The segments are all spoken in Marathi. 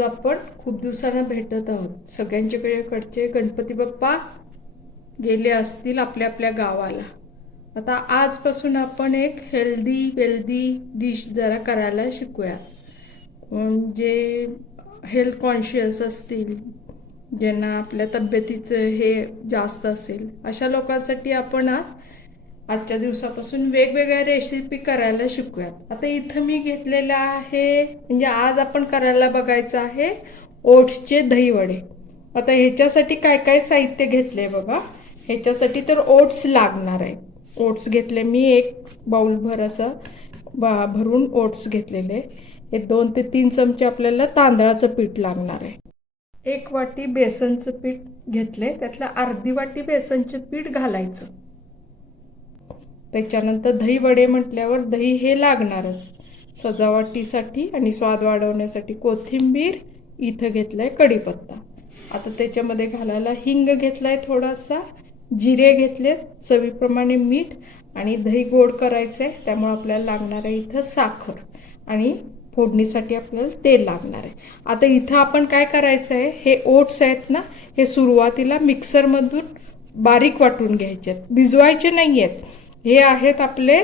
आज आपण खूप दिवसांना भेटत आहोत. सगळ्यांच्याकडे कडचे गणपती बाप्पा गेले असतील आपल्या आपल्या गावाला. आता आजपासून आपण एक हेल्दी वेल्दी डिश जरा करायला शिकूया. म्हणजे हेल्थ कॉन्शियस असतील ज्यांना आपल्या तब्येतीचं हे जास्त असेल अशा लोकांसाठी आपण आज आजच्या दिवसापासून वेगवेगळ्या रेसिपी करायला शिकूयात. आता इथं मी घेतलेलं आहे म्हणजे आज आपण करायला बघायचं आहे ओट्सचे दहीवडे. आता ह्याच्यासाठी काय काय साहित्य घेतले बघा. ह्याच्यासाठी तर ओट्स लागणार आहे ओट्स घेतले मी एक बाऊलभर असं बा भरून ओट्स घेतलेले. हे दोन ते तीन चमचे आपल्याला तांदळाचं पीठ लागणार आहे. एक वाटी बेसनचं पीठ घेतले त्यातलं अर्धी वाटी बेसनचं पीठ घालायचं. त्याच्यानंतर दही वडे म्हटल्यावर दही हे लागणारच. सजावटीसाठी आणि स्वाद वाढवण्यासाठी कोथिंबीर इथं घेतलाय कढीपत्ता. आता त्याच्यामध्ये घालायला हिंग घेतला आहे थोडासा जिरे घेतले चवीप्रमाणे मीठ आणि दही गोड करायचं आहे त्यामुळे आपल्याला लागणार आहे इथं साखर आणि फोडणीसाठी आपल्याला तेल लागणार आहे. आता इथं आपण काय करायचं आहे हे ओट्स आहेत ना हे सुरुवातीला मिक्सरमधून बारीक वाटून घ्यायचे आहेत भिजवायचे नाही आहेत हे आहेत आपले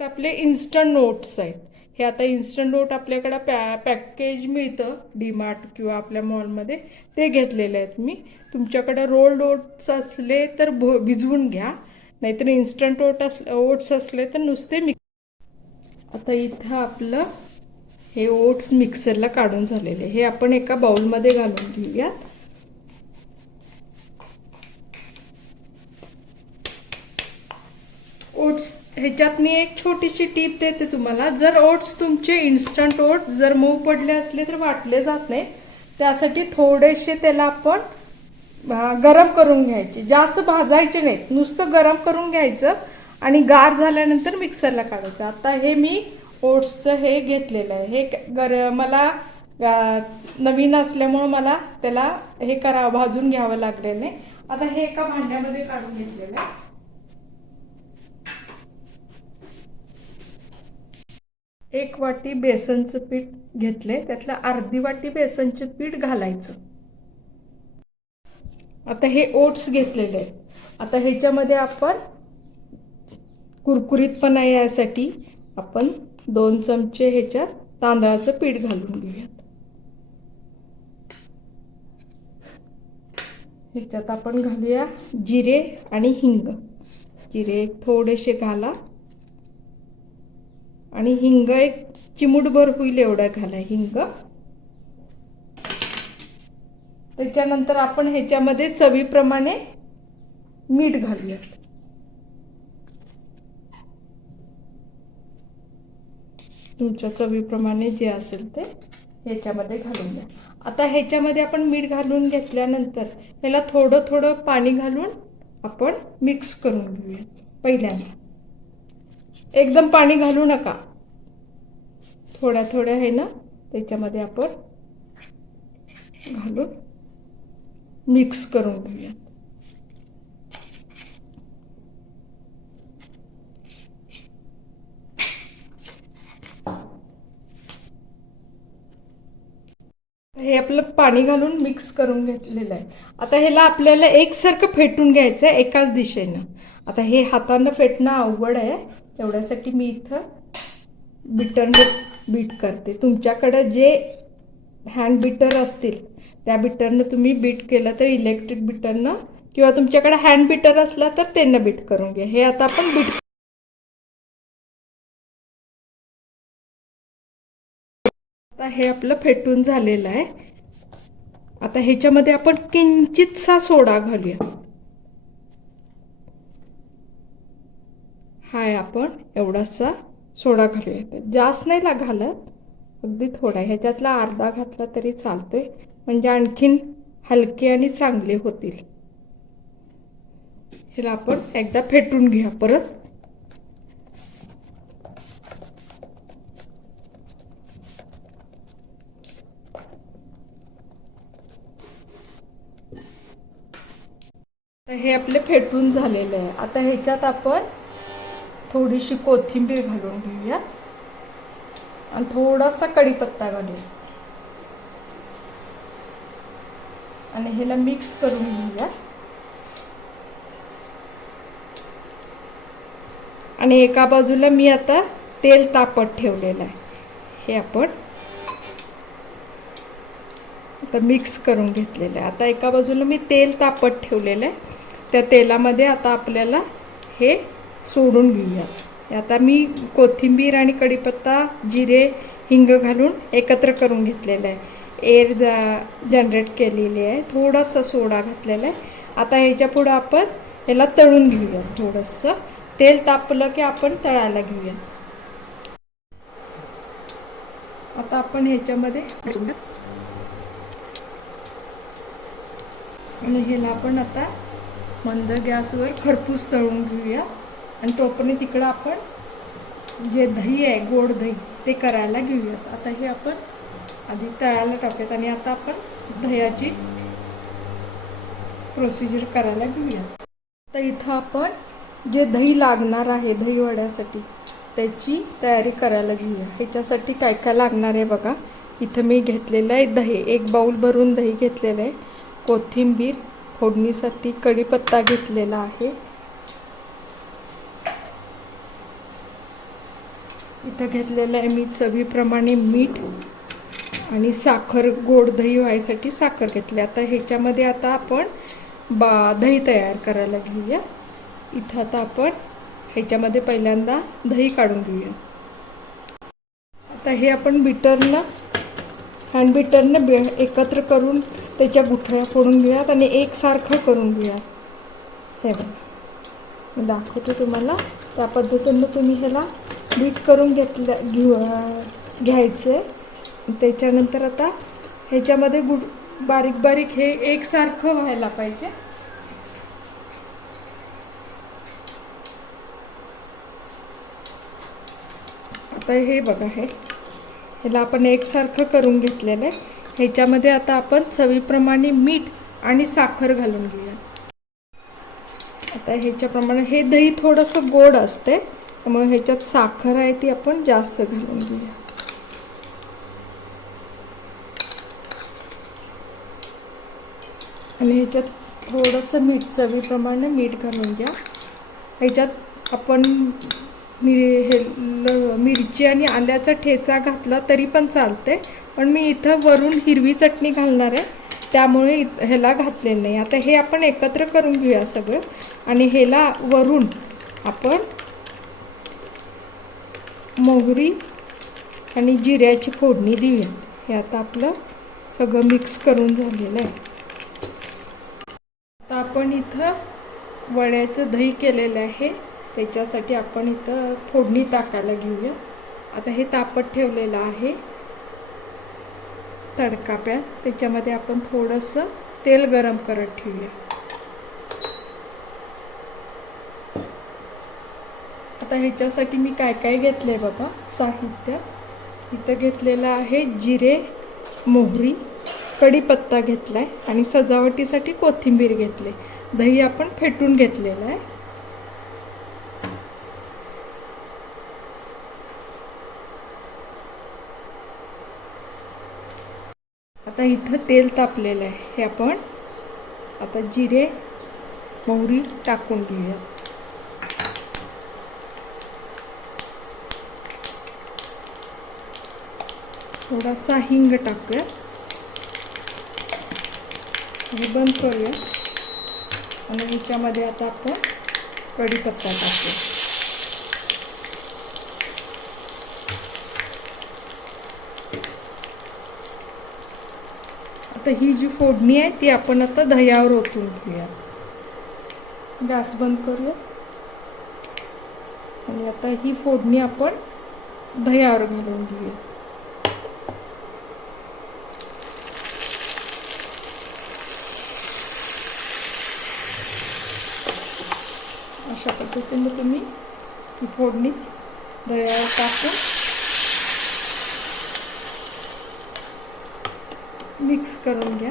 आपले इन्स्टंट नोट्स आहेत. हे आता इन्स्टंट नोट आपल्याकडं पॅ पॅकेज मिळतं डीमार्ट किंवा आपल्या मॉलमध्ये ते घेतलेले आहेत मी. तुमच्याकडं रोल्ड ओट्स असले तर भो भिजवून घ्या. नाहीतर इन्स्टंट ओट अस ओट्स असले तर नुसते मिक्स आता इथं आपलं हे ओट्स मिक्सरला काढून झालेले. हे आपण एका बाउलमध्ये घालून घेऊयात. ओट्स ह्याच्यात मी एक छोटीशी टीप देते तुम्हाला. जर ओट्स तुमचे इन्स्टंट ओट जर मऊ पडले असले तर वाटले जात नाही. त्यासाठी थोडेसे त्याला आपण गरम करून घ्यायचे. जास्त भाजायचे नाहीत. नुसतं गरम करून घ्यायचं आणि गार झाल्यानंतर मिक्सरला काढायचं. आता हे मी ओट्सचं हे घेतलेलं आहे. हे गर मला नवीन असल्यामुळं मला त्याला हे करा भाजून घ्यावं लागलेलं आहे. आता हे एका भांड्यामध्ये काढून घेतलेलं आहे. एक वाटी बेसनचं पीठ घेतले त्यातलं अर्धी वाटी बेसनचं पीठ घालायचं. आता हे ओट्स घेतलेले आहेत. आता ह्याच्यामध्ये आपण कुरकुरीतपणा यासाठी. आपण दोन चमचे ह्याच्यात तांदळाचं पीठ घालून घेऊयात. ह्याच्यात आपण घालूया जिरे आणि हिंग. जिरे थोडेसे घाला. आणि हिंग एक चिमूटभर होईल एवढा घाला हिंग. त्याच्यानंतर आपण ह्याच्यामध्ये चवीप्रमाणे मीठ घालूयात. तुमच्या चवीप्रमाणे जे असेल ते ह्याच्यामध्ये घालून द्या आता ह्याच्यामध्ये आपण मीठ घालून घेतल्यानंतर ह्याला थोडं थोडं पाणी घालून आपण मिक्स करून घेऊया पहिल्यांदा. एकदम पाणी घालू नका. थोड्या थोड्या आहे ना त्याच्यामध्ये आपण घालून मिक्स करून घेऊया हे आपलं पाणी घालून मिक्स करून घेतलेलं आहे. आता ह्याला आपल्याला एकसारखं फेटून घ्यायचं आहे एकाच दिशेनं. आता हे हातानं फेटणं अवघड आहे. एवढ्यासाठी मी इथं बिटरनं बीट करते. तुमच्याकडं जे हँड बिटर असतील त्या बिटरनं तुम्ही बीट केलं तर इलेक्ट्रिक बिटरनं किंवा तुमच्याकडे हँड बिटर असला तर त्यांना बीट करून घ्या. हे आता आपण बीट आता हे आपलं फेटून झालेलं आहे. आता ह्याच्यामध्ये आपण किंचितसा सोडा घालूया. हाय आपण एवढासा सोडा घालूया जास्त नाही ला घालत अगदी थोडा. ह्याच्यातला अर्धा घातला तरी चालतोय. म्हणजे आणखीन हलके आणि चांगले होतील. ह्याला आपण एकदा फेटून घ्या परत. हे आपले फेटून झालेलं आहे. आता ह्याच्यात आपण थोडीशी कोथिंबीर घालून घेऊया. आणि थोडासा कढीपत्ता घालूया. आणि ह्याला मिक्स करून घेऊया. आणि एका बाजूला मी आता तेल तापत ठेवलेलं आहे. हे आपण आता मिक्स करून घेतलेलं आहे. आता एका बाजूला मी तेल तापत ठेवलेलं आहे. त्या तेलामध्ये आता आपल्याला हे सोडून घेऊयात. आता मी कोथिंबीर आणि कढीपत्ता जिरे हिंग घालून एकत्र करून घेतलेलं आहे. एअर जा जनरेट केलेली आहे. थोडासा सोडा घातलेला आहे. आता ह्याच्या पुढं आपण याला तळून घेऊया थोडंसं. तेल तापलं की आपण तळायला घेऊया आता आपण ह्याच्यामध्ये आणि ह्याला आपण आता मंद गॅसवर खरपूस तळून घेऊया. आणि तोपर्यंत तिकडं आपण जे दही आहे गोड दही ते करायला घेऊयात. आता हे आपण आधी तळायला टाकूयात आणि आता आपण दह्याची प्रोसिजर करायला घेऊयात. तर इथं आपण जे दही लागणार आहे दही वड्यासाठी त्याची तयारी करायला घेऊया. ह्याच्यासाठी काय काय लागणार आहे बघा. इथं मी घेतलेलं आहे दही. एक बाऊल भरून दही घेतलेलं आहे. कोथिंबीर फोडणीसाठी कढीपत्ता घेतलेला आहे. इथं घेतलेलं आहे मी चवीप्रमाणे मीठ आणि साखर गोड दही व्हायसाठी साखर घेतली. आता ह्याच्यामध्ये आता आपण बा दही तयार करायला घेऊया. इथं आता आपण ह्याच्यामध्ये पहिल्यांदा दही काढून घेऊया. आता हे आपण बिटरनं हँड बिटरनं बे एकत्र करून त्याच्या गुठळ्या फोडून घेऊयात आणि एकसारखं करून घेऊयात. हे बघा. मी दाखवते तुम्हाला. त्या पद्धतीनं तुम्ही ह्याला बीट करून घेतलं घेऊ घ्यायचं आहे त्याच्यानंतर आता ह्याच्यामध्ये गुड बारीक बारीक हे एकसारखं व्हायला पाहिजे. आता हे बघा हे. ह्याला आपण एकसारखं करून घेतलेलं आहे. ह्याच्यामध्ये आता आपण चवीप्रमाणे मीठ आणि साखर घालून घेऊया आता ह्याच्याप्रमाणे हे दही थोडंसं गोड असते त्यामुळे ह्याच्यात साखर आहे ती आपण जास्त घालून घेऊया. आणि ह्याच्यात थोडंसं मीठ चवीप्रमाणे मीठ घालून घ्या. ह्याच्यात आपण मिर हे मिरची आणि आल्याचा ठेचा घातला तरी पण चालते पण मी इथं वरून हिरवी चटणी घालणार आहे. त्यामुळे ह्याला घातलेलं नाही. आता हे आपण एकत्र करून घेऊया सगळं. आणि ह्याला वरून आपण मोहरी आणि जिऱ्याची फोडणी देऊया. हे आता आपलं सगळं मिक्स करून झालेलं आहे. आता आपण इथं वड्याचं दही केलेलं आहे. त्याच्यासाठी आपण इथं फोडणी टाकायला घेऊया. आता हे तापत ठेवलेलं आहे. तडका पॅन त्याच्यामध्ये आपण थोडंसं तेल गरम करत ठेवूया. आता ह्याच्यासाठी मी काय काय घेतलं आहे बाबा? साहित्य. इथं घेतलेलं आहे जिरे मोहरी कढीपत्ता घेतला आहे आणि सजावटीसाठी कोथिंबीर घेतले. दही आपण फेटून घेतलेलं आहे. आता इथं तेल तापलेलं आहे. हे आपण आता जिरे मोहरी टाकून घेऊया. थोडासा हिंग टाकूया. हे बंद करूया. आणि ह्याच्यामध्ये आता आपण कढीपत्ता टाकूया. आता ही जी फोडणी आहे ती आपण आता दह्यावर ओतून घेऊया. गॅस बंद करूया. आणि आता ही फोडणी आपण दह्यावर घालून घेऊया. अशा पद्धतीने तुम्ही ही फोडणी दह्यावर टाकून मिक्स करून घ्या.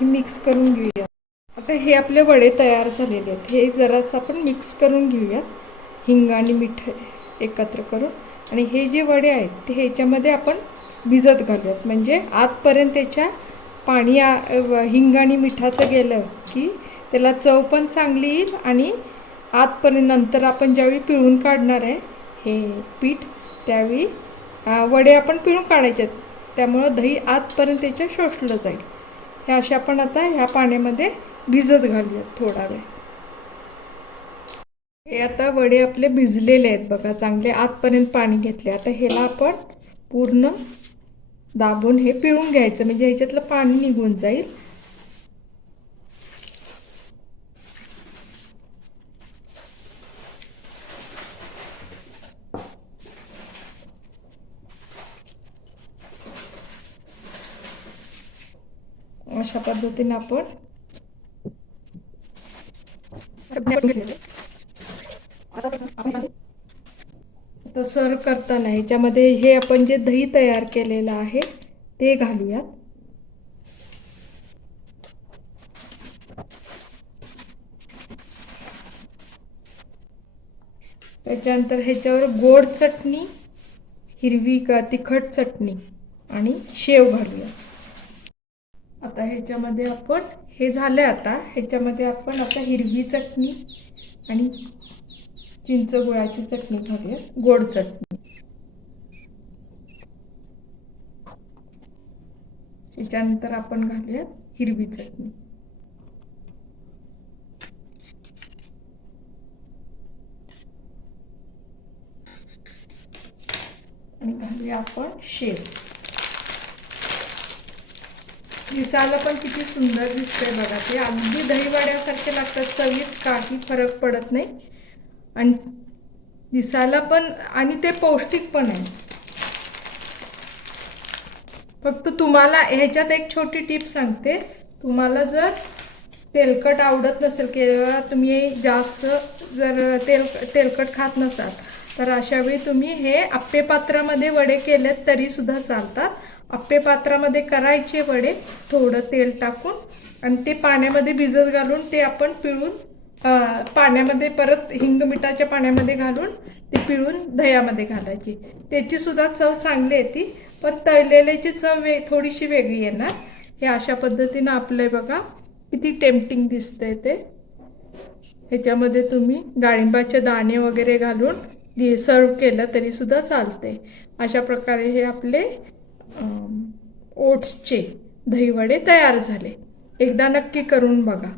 मिक्स करून घेऊया. आता हे आपले वडे तयार झालेले आहेत. हे जरासं आपण मिक्स करून घेऊया. हिंग आणि मीठ एकत्र करून. आणि हे जे वडे आहेत ते ह्याच्यामध्ये आपण भिजत घालूयात. म्हणजे आतपर्यंत त्याच्या पाणी हिंग आणि मिठाचं गेलं की त्याला चव पण चांगली येईल आणि आतपर्यंत नंतर आपण ज्यावेळी पिळून काढणार आहे हे पीठ त्यावेळी वडे आपण पिळून काढायचे आहेत. त्यामुळं दही आतपर्यंत त्याच्या शोषलं जाईल. हे अशा आपण आता ह्या पाण्यामध्ये भिजत घालूयात थोडा वेळ. हे आता वडे आपले भिजलेले आहेत बघा चांगले आतपर्यंत पाणी घेतले. आता ह्याला आपण पूर्ण दाबून हे पिळून घ्यायचं. म्हणजे ह्याच्यातलं पाणी निघून जाईल. अशा पद्धतीने आपण आता करताना ह्याच्यामध्ये हे आपण जे दही तयार केलेलं आहे ते घालूयात. त्याच्यानंतर ह्याच्यावर गोड चटणी हिरवी का तिखट चटणी आणि शेव घालूया आता ह्याच्यामध्ये आपण हे झालं आता. ह्याच्यामध्ये आपण आता हिरवी चटणी आणि चिंच गुळाची चटणी घालूया. गोड चटणी. त्याच्यानंतर आपण घालूया हिरवी चटणी. आणि घालूया आपण शेव. दिसायला पण किती सुंदर दिसतंय बघा ते. अगदी दहीवड्यासारखे लागतात. चवीत काही फरक पडत नाही. आणि दिसायला पण आणि ते पौष्टिक पण आहे. फक्त तुम्हाला ह्याच्यात एक छोटी टीप सांगते. तुम्हाला जर तेलकट आवडत नसेल किंवा तुम्ही जास्त जर तेल तेलकट खात नसाल तर अशा वेळी तुम्ही हे आप्पे पात्रामध्ये वडे केलेत तरीसुद्धा चालतात. आप्पे पात्रामध्ये करायचे वडे थोडं तेल टाकून आणि ते पाण्यामध्ये भिजत घालून ते आपण पिळून पाण्यामध्ये परत हिंग मिठाच्या पाण्यामध्ये घालून ते पिळून दह्यामध्ये घालायची. त्याची सुद्धा चव चांगली येते. पण तळलेल्याची चव वे थोडीशी वेगळी येणार. हे अशा पद्धतीनं आपलं बघा. किती टेम्पटिंग दिसतंय ते. ह्याच्यामध्ये तुम्ही डाळिंबाचे दाणे वगैरे घालून सर्व केलं तरी सुद्धा चालते अशा प्रकारे हे आपले ओट्सचे दहीवडे तयार झाले. एकदा नक्की करून बघा.